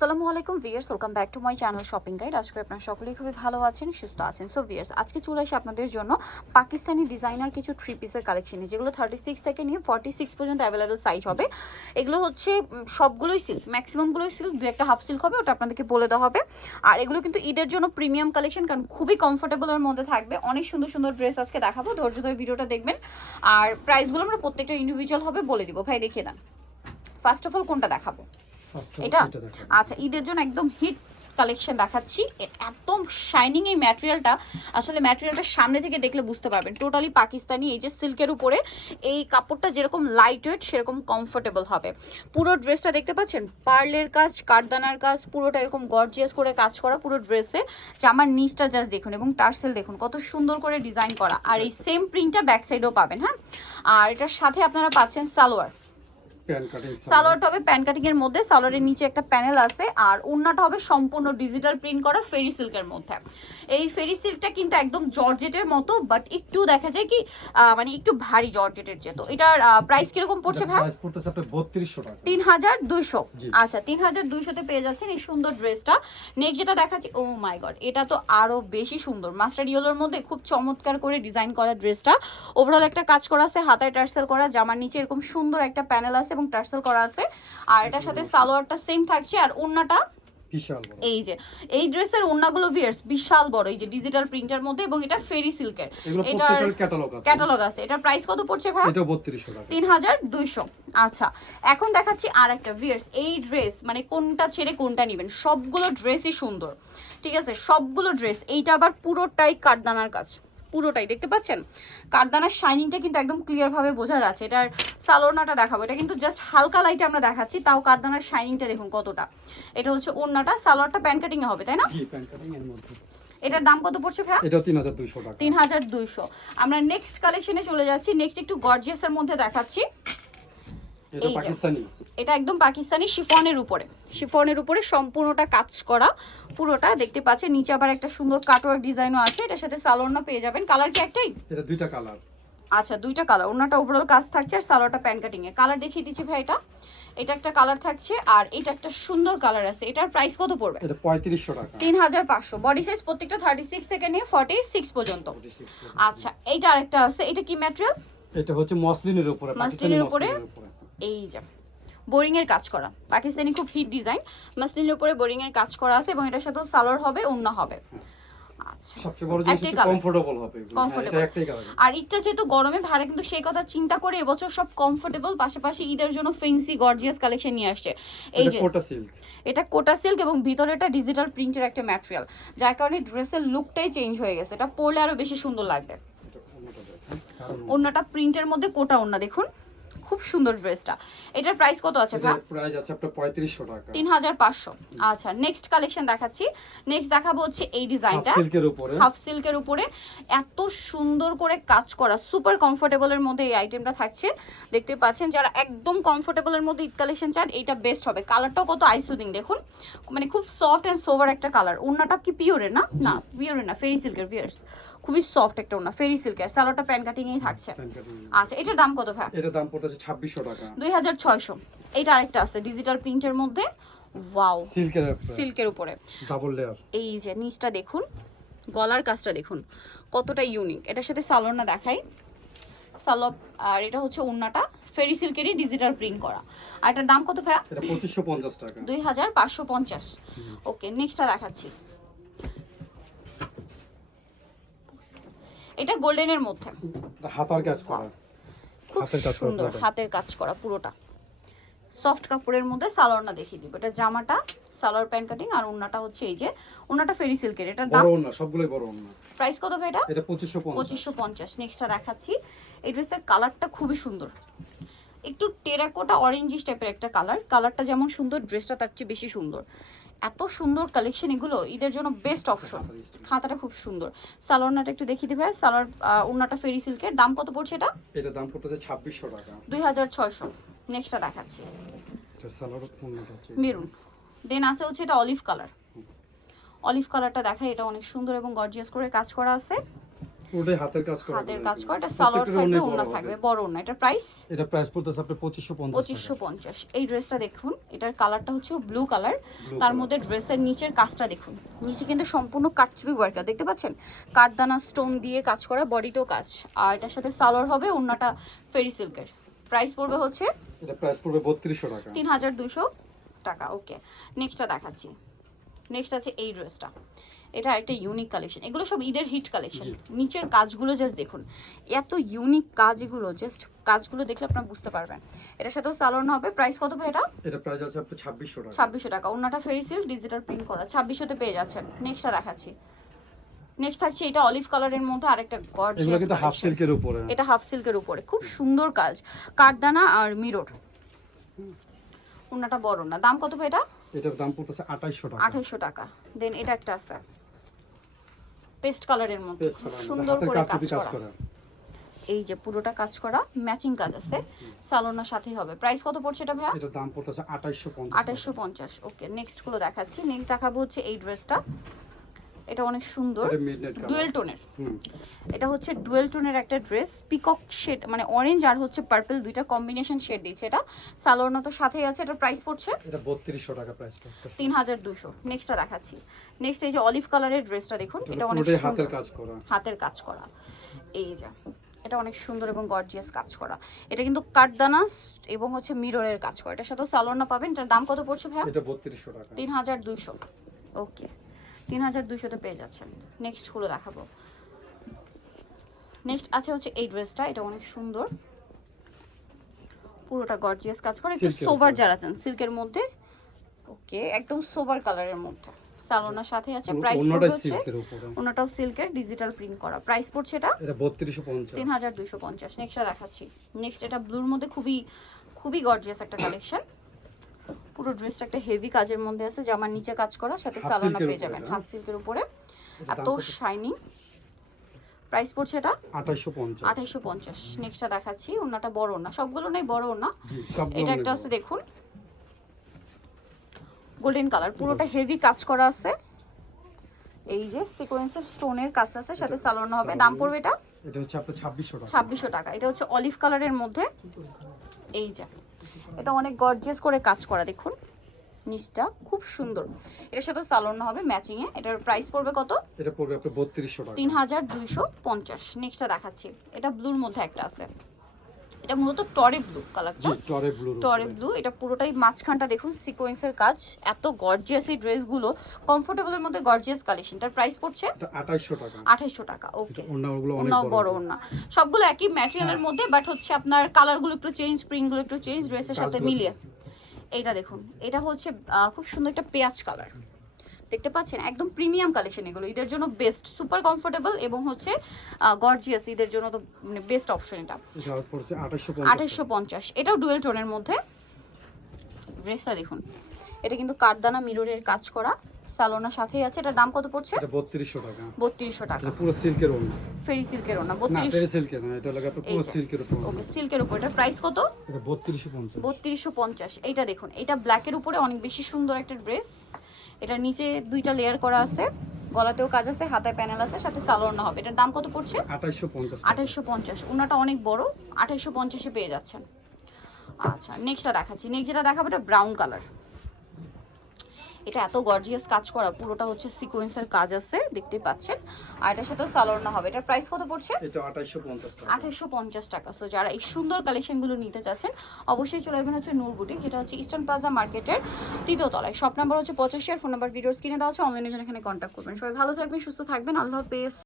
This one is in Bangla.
আসসালামু আলাইকুম viewers, welcome back to my channel shopping guide. আজকে আপনারা সকলেই খুবই ভালো আছেন, সুস্থ আছেন। সো ভিউয়ার্স, আজকে চলে আসি আপনাদের জন্য পাকিস্তানি ডিজাইনার কিছু থ্রি পিসের কালেকশনে, যেগুলো 36 থেকে নিয়ে 46 পর্যন্ত অ্যাভেলেবল সাইজ হবে। এগুলো হচ্ছে সবগুলোই সিল্ক, ম্যাক্সিমামগুলোই সিল্ক, দু একটা হাফ সিল্ক হবে, ওটা আপনাদেরকে বলে দেওয়া হবে। আর এগুলো কিন্তু ঈদের জন্য প্রিমিয়াম কালেকশন, কারণ খুবই কমফোর্টেবলের মধ্যে থাকবে। অনেক সুন্দর সুন্দর ড্রেস আজকে দেখাবো, ধৈর্য ধরে ভিডিওটা দেখবেন। আর প্রাইসগুলো আমরা প্রত্যেকটা ইন্ডিভিজুয়াল হবে বলে দিব। ভাই দেখিয়ে দেন, ফার্স্ট অফ অল কোনটা দেখাবো? এটা আচ্ছা, ঈদের জন্য একদম হিট কালেকশন দেখাচ্ছি। এত শাইনিং এই ম্যাটেরিয়ালটা, আসলে ম্যাটেরিয়ালটা সামনে থেকে দেখলে বুঝতে পারবেন। টোটালি পাকিস্তানি, এই যে সিল্কের উপরে এই কাপড়টা যেরকম লাইট ওয়েট সেরকম কমফোর্টেবল হবে। পুরো ড্রেসটা দেখতে পাচ্ছেন, পার্লের কাজ, কাঠদানার কাজ, পুরোটা এরকম গর্জিয়াস করে কাজ করা পুরো ড্রেসে। জামার নিচটা জাস্ট দেখুন এবং টার্সেল দেখুন কত সুন্দর করে ডিজাইন করা। আর এই সেম প্রিন্টটা ব্যাক সাইডেও পাবেন। হ্যাঁ, আর এটার সাথে আপনারা পাচ্ছেন সালোয়ার। সালোয়ারটা হবে প্যান কাটিং এর মধ্যে, সালোয়ারের নিচে একটা প্যানেল আছে। আর ওড়নাটা হবে সম্পূর্ণ ডিজিটাল প্রিন্ট করা ফেরি সিল্কের মধ্যে। এই ফেরি সিল্কটা কিন্তু একদম জর্জেটের মতো, বাট একটু দেখা যায় কি মানে একটু ভারী জর্জেটের যেত। এটার প্রাইস কিরকম পড়ছে ভাই? প্রাইস পড়তেছে আপনার 3200 টাকা। 3200। আচ্ছা, 3200 তে পেয়ে যাচ্ছেন এই সুন্দর ড্রেসটা। নেক্সট যেটা দেখাচ্ছি, ও মাই গড, এটা তো আরো বেশি সুন্দর। মাস্টার্ড ইয়েলোর মধ্যে খুব চমৎকার করে ডিজাইন করা ড্রেসটা। ওভারঅল একটা কাজ করা আছে, হাতায় টার্সেল করা, জামার নিচে এরকম সুন্দর একটা প্যানেল আছে এবং টার্সেল করা আছে। আর এটার সাথে সালোয়ারটা সেম থাকছে। আর ওড়নাটা বিশাল বড়। এই যে এই ড্রেসের ওড়নাগুলো ভিউয়ার্স বিশাল বড়, এই যে ডিজিটাল প্রিন্টের মধ্যে, এবং এটা ফেরি সিল্কের। এটার ক্যাটালগ আছে। এটার প্রাইস কত পড়ছে ভাই? এটা 3200 টাকা। 3200। আচ্ছা, এখন দেখাচ্ছি আর একটা ভিউয়ার্স। এই ড্রেস মানে কোনটা ছেড়ে কোনটা নেবেন, সবগুলো ড্রেসই সুন্দর, ঠিক আছে? সবগুলো ড্রেস। এইটা আবার পুরোটাই কাঠদানার কাজ, পুরোটাই দেখতে পাচ্ছেন কাঠদানার শাইনিংটা কিন্তু একদম ক্লিয়ার ভাবে বোঝা যাচ্ছে। এটার সালোয়ারটা দেখাবো, এটা কিন্তু জাস্ট হালকা লাইটে আমরা দেখাচ্ছি, তাও কাঠদানার শাইনিংটা দেখুন কতটা। এটা হচ্ছে ওড়নাটা, সালোয়ারটা প্যান কাটিং এ হবে, তাই না? জি, প্যান কাটিং এর মধ্যে। এটার দাম কত পড়ছে ভাই? এটা 3200 টাকা। 3200। আমরা নেক্সট কালেকশনে চলে যাচ্ছি। নেক্সট একটু গর্জিয়াস এর মধ্যে দেখাচ্ছি। এটা পাকিস্তানি, এটা একদম পাকিস্তানি শিফনের উপরে, শিফনের উপরে সম্পূর্ণটা কাজ করা পুরোটা দেখতে পাচ্ছেন। নিচে আবার একটা সুন্দর কাটওয়ার্ক ডিজাইনও আছে। এটার সাথে সালোয়ারটা পেয়ে যাবেন। কালার কি একটাই? এটা দুইটা কালার। আচ্ছা, দুইটা কালার। ওনাটা ওভারঅল কাজ থাকছে আর সালোয়ারটা প্যান কাটিং এ। কালার দেখিয়ে দিচ্ছি ভাই। এটা একটা কালার থাকছে আর এটা একটা সুন্দর কালার আছে। এটার প্রাইস কত পড়বে? এটা 3500 টাকা। 3500। বডি সাইজ প্রত্যেকটা 36 থেকে নিয়ে 46 পর্যন্ত। আচ্ছা, এইটা আরেকটা আছে। এটা কি ম্যাটেরিয়াল? এটা হচ্ছে মসলিনের উপরে, মসলিনের উপরে এই যে বোরিং এর কাজ করা, পাকিস্তানি খুব হিট ডিজাইন। মসলিনের উপরে বোরিং এর কাজ করা আছে এবং এটার সাথে সালোয়ার হবে, ওড়না হবে। আচ্ছা, সবচেয়ে বড় জিনিস হচ্ছে কমফোর্টেবল হবে। কমফোর্টেবল একটাই কালার। আর এটা যেহেতু গরমে ভাড়া, কিন্তু সেই কথা চিন্তা করে এবছর সব কমফোর্টেবল, পাশাপাশি ঈদের জন্য ফেন্সি গর্জিয়াস কালেকশন নিয়ে আসছে। এই যে কোটা সিল্ক, এটা কোটা সিল্ক এবং ভিতরে এটা ডিজিটাল প্রিন্টের একটা ম্যাটেরিয়াল, যার কারণে ড্রেসের লুকটাই চেঞ্জ হয়ে গেছে। এটা পরলে আরো বেশি সুন্দর লাগবে। ওড়নাটা প্রিন্টের মধ্যে কোটা ওড়না দেখুন, খুব সুন্দর ড্রেসটা। এটার প্রাইস কত আছে ভাই? প্রাইস আছে আপনার 3500 টাকা। 3500। আচ্ছা, নেক্সট কালেকশন দেখাচ্ছি। নেক্সট দেখাবো হচ্ছে এই ডিজাইনটা, হাফ সিল্কের উপরে এত সুন্দর করে কাজ করা, সুপার কমফোর্টেবলের মধ্যে এই আইটেমটা থাকছে। দেখতে পাচ্ছেন, যারা একদম কমফোর্টেবলের মধ্যে ঈদ কালেকশন চান এইটা বেস্ট হবে। কালারটাও কত আইসুদিং দেখুন, মানে খুব সফট এন্ড সোভার একটা কালার। ওড়নাটা কি পিওরের? না না, পিওরের না, ফেরি সিল্কের ভিউয়ার্স। খুবই সফট একটা ওড়না, ফেরি সিল্কের। সালোয়ারটা প্যান কাটিং এই থাকছে। আচ্ছা, এটার দাম কত ভাই? এটার দাম পড়তেছে 2600 টাকা। 2600। এইটা আরেকটা আছে ডিজিটাল প্রিন্টের মধ্যে, ওয়াও, সিল্কের উপরে ডাবল লেয়ার। এই যে নিচটা দেখুন, গলার কাজটা দেখুন কতটা ইউনিক। এটার সাথে সালোয়ারটা দেখাই, সালোয়ার। আর এটা হচ্ছে ওড়নাটা ফেরি সিল্কেরই ডিজিটাল প্রিন্ট করা। আর এটার দাম কত ভাইয়া? এটা 2550 টাকা। 2550। ওকে, নেক্সটটা দেখাচ্ছি। এটা গোল্ডেনের মধ্যে হাতার কাজ করা, খুব সুন্দর হাতের কাজ করা পুরোটা সফট কাপড়ের মধ্যে। সালোয়ারটা দেখিয়ে দিব। এটা জামাটা সালোয়ার প্যান্ট কাটিং, আর ওড়নাটা হচ্ছে এই যে ওড়নাটা ফেরি সিল্কের। এটার দাম? বড় ওড়না, সবগুলোই বড় ওড়না। প্রাইস কত ভাই এটা? এটা 2550। 2550। নেক্সটটা দেখাচ্ছি। এই ড্রেসের কালারটা খুবই সুন্দর, একটু টেরাকোটা অরেঞ্জিশ টাইপের একটা কালার। কালারটা যেমন সুন্দর, ড্রেসটা তার চেয়ে বেশি সুন্দর। এত সুন্দর কালেকশন, এগুলো ঈদের জন্য বেস্ট অপশন। হাতাটা খুব সুন্দর। সালোয়ারটা একটু দেখিয়ে দিবে। সালোয়ার ওড়নাটা ফেরি সিল্কের। দাম কত পড়ছে এটা? এটা দাম পড়তেছে 2600 টাকা। 2600। নেক্সটটা দেখাচ্ছি, এটা সালোয়ার ওড়নাটা হচ্ছে মেরুন। দেন আছে হচ্ছে এটা অলিভ কালার। অলিভ কালারটা দেখাই, এটা অনেক সুন্দর এবং গর্জিয়াস করে কাজ করা আছে। পুরোটাই হাতের কাজ করা। হাতের কাজ করা, এটা সালোয়ার থাকবে, ওড়না থাকবে, বড় ওড়না। এটা প্রাইস এটা প্রাইস পড়তেছে আপনার 2550 টাকা। 2550। এই ড্রেসটা দেখুন, এটার কালারটা হচ্ছে ব্লু কালার, তার মধ্যে ড্রেসের নিচের কাজটা দেখুন, নিচে কিন্তু সম্পূর্ণ কাটছবি ওয়ার্ক, দেখতে পাচ্ছেন কাঠদানা স্টোন দিয়ে কাজ করা, বডিতেও কাজ। আর এটার সাথে সালোয়ার হবে, ওড়নাটা ফেরি সিল্কের। প্রাইস পড়বে হচ্ছে এটা প্রাইস পড়বে 3200 টাকা। 3200 টাকা। ওকে, নেক্সটটা দেখাচ্ছি। নেক্সট আছে এই ড্রেসটা, এটা একটা ইউনিক কালেকশন, এগুলো সব ঈদের হিট কালেকশন। নিচের কাজগুলো জাস্ট দেখুন, এত ইউনিক কাজ, এগুলো জাস্ট কাজগুলো দেখলে আপনারা বুঝতে পারবেন। এটার সাথেও সালোয়ার হবে। প্রাইস কত ভাই এটা? এটা প্রাইস আছে আপনার 2600 টাকা। 2600 টাকা। ওন্নাটা ফেরি সিল্ক ডিজিটাল প্রিন্ট করা, 2600 তে পেয়ে যাচ্ছেন। নেক্সটটা দেখাচ্ছি। নেক্সট থাকছে এটা অলিভ কালারের মধ্যে আরেকটা এগুলো গর্জিয়াস কিন্তু হাফ সিল্কের উপরে। এটা হাফ সিল্কের উপরে খুব সুন্দর কাজ, কাঠদানা আর মিরর। ওন্নাটা বড় না। দাম কত ভাই এটা? এটার দাম পড়তেছে 2800 টাকা। 2800 টাকা। দেন এটা একটা আছে পেস্ট কালারের মধ্যে, পেস্ট খুব কালার, সুন্দর হাতের করে কাজ কাজ করা। এই যে পুরোটা কাজ করা, ম্যাচিং কাজ আছে, সালোনার সাথেই হবে। প্রাইস কত পড়ছে এটা ভাইয়া? এটার দাম পড়তেছে 2850। 2850। ওকে, নেক্সট গুলো দেখাচ্ছি। নেক্সট দেখাবো হচ্ছে এই ড্রেসটা, এটা অনেক সুন্দর, এটা মিডনাইট কালার। ডুয়েল টোনের। এটা হচ্ছে ডুয়েল টোনের একটা ড্রেস, পিকক শেড, মানে অরেঞ্জ আর হচ্ছে পার্পল দুইটা কম্বিনেশন শেড দিচ্ছে। এটা সালোয়ার তো সাথেই আছে। এটার প্রাইস পড়ছে এটা 3200 টাকা প্রাইস পড়তেছে। 3200। নেক্সটটা দেখাচ্ছি। নেক্সট এই যে অলিভ কালারের ড্রেসটা দেখুন, এটা অনেক পুরোটাই সুন্দর, হাতের কাজ করা। হাতের কাজ করা। এই যে এটা অনেক সুন্দর এবং গর্জিয়াস কাজ করা। এটা কিন্তু কাঠদানা এবং হচ্ছে মিররের কাজ করা। এটার সাথে সালোয়ার পাবেন। এটার দাম কত পড়ছে ভাইয়া? এটা 3200 টাকা। 3200। ওকে, 3200 তে পেয়ে যাচ্ছেন। নেক্সট গুলো দেখাবো। নেক্সট আছে হচ্ছে এই ড্রেসটা, এটা অনেক সুন্দর, পুরোটা গর্জিয়াস কাজ করে, একটু সিল্কের সোবার উপরে। যারা চান সিল্কের মধ্যে। ওকে, একদম সোবার কালারের মধ্যে, সালোনার সাথে আছে। প্রাইস ওন্নাটা পড়বে হচ্ছে, সিল্কের উপরে। ওনাটাও সিল্কের ডিজিটাল প্রিন্ট করা। প্রাইস পড়ছে এটা এটা 3250। 3250। নেক্সটটা দেখাচ্ছি। নেক্সট এটা ব্লুর মধ্যে খুবই খুবই গর্জিয়াস একটা কালেকশন। পুরো ড্রেসটা একটা হেভি কাজের মধ্যে আছে, জামার নিচে কাজ করা, সাথে Half সালোনা silk-এর পেয়ে যাবেন, উপরে, হাফ সিল্কের উপরে, এটা এত দাম কত? শাইনিং। প্রাইস পড়ছে এটা 2850। 2850। নেক্সটটা দেখাচ্ছি। ওন্নাটা বড় না, সবগুলো নাই বড় না। জি, সবগুলো এটা একটা নেব। আছে দেখুন, গোল্ডেন কালার, পুরোটা হেভি কাজ করা আছে। এই যে সিকোয়েন্সের স্টোনের কাজ আছে, সাথে সালোনা হবে। দাম পড়বে এটা এটা হচ্ছে আপনার 2600 টাকা। 2600 টাকা। এটা হচ্ছে অলিভ কালারের মধ্যে। এই যে এটা অনেক গর্জিয়াস করে কাজ করা, দেখুন নিচটা খুব সুন্দর। এটার সাথে সালোনা হবে ম্যাচিং এ। এটার প্রাইস পড়বে কত? এটা পড়বে আপনার 3200 টাকা। 3250। নেক্সটটা দেখাচ্ছি। এটা ব্লুর মধ্যে একটা আছে, এটা মূলত টরে ব্লু কালারটা, জি, টরে ব্লু। টরে ব্লু। এটা পুরোটাই মাঝখানটা দেখুন সিকোয়েন্সের কাজ, এত গর্জিয়াস এই ড্রেসগুলো, কমফোর্টেবলের মধ্যে গর্জিয়াস কালেকশন। তার প্রাইস পড়ছে এটা 2800 টাকা। 2800 টাকা। ওকে, ওন্নাগুলো অনেক ওনাও বড় বড়। ওনা, সবগুলো একই ম্যাটেরিয়ালের মধ্যে, বাট হচ্ছে আপনার কালারগুলো একটু চেঞ্জ, প্রিন্টগুলো একটু চেঞ্জ, ড্রেসের সাথে কাজগুলো মিলিয়ে। এইটা দেখুন, এটা হচ্ছে খুব সুন্দর একটা পেঁয়াজ কালার, দেখতে পাচ্ছেন, একদম প্রিমিয়াম কালেকশন। এগুলো ঈদের জন্য বেস্ট, সুপার কমফোর্টেবল এবং হচ্ছে গর্জিয়াস, ঈদের জন্য তো মানে বেস্ট অপশন এটা। এটা পড়ছে 2850। 2850। এটাও ডুয়েল টোনের মধ্যে। ড্রেসটা দেখুন, এটা কিন্তু কাঠদানা মিররের কাজ করা, সালোনার সাথেই আছে। এটার দাম কত পড়ছে? এটা 3200 টাকা। 3200 টাকা। এটা পুরো সিল্কের ওন্না। ফেরি সিল্কের ওনা, না, 3200। ফেরি সিল্কের না, এটা লাগে আপনার পুরো সিল্কের উপর। ওকে, সিল্কের উপর। এটার প্রাইস কত? এটা 3250। 3250। এইটা দেখুন, এটা ব্ল্যাকের উপরে অনেক বেশি সুন্দর একটা ড্রেস। এটা নিচে দুইটা লেয়ার করা আছে, গলাতেও কাজ আছে, হাতায় প্যানেল আছে, সাথে সালোয়ার হবে। এটার দাম কত পড়ছে? 2850। 2850। ওনাটা অনেক বড়, 2850-এ পেয়ে যাচ্ছেন। আচ্ছা, নেক্সটটা দেখাচ্ছি। নেক্সট যেটা দেখাবো এটা ব্রাউন কালার। এটা এত গর্জিয়াস কাজ করা, পুরোটা হচ্ছে সিকোয়েন্সের কাজ আছে, দেখতেই পাচ্ছেন। আর এটার সাথে সালোয়ার হবে। এটার প্রাইস কত পড়ছে? এটা 2850 টাকা। 2850 টাকা। সো যারা এই সুন্দর কালেকশনগুলো নিতে চাচ্ছেন অবশ্যই চলে আসবেন হচ্ছে নূর বুটিক, যেটা হচ্ছে ইস্টার্ন প্লাজা মার্কেটের 3য় তলায়। শপ নাম্বার হচ্ছে 85, আর ফোন নাম্বার ভিডিওস কিনে দেওয়া আছে। অনলাইনে জন্য এখানে কন্ট্যাক্ট করবেন। সবাই ভালো থাকবেন, সুস্থ থাকবেন। আল্লাহ হাফেজ।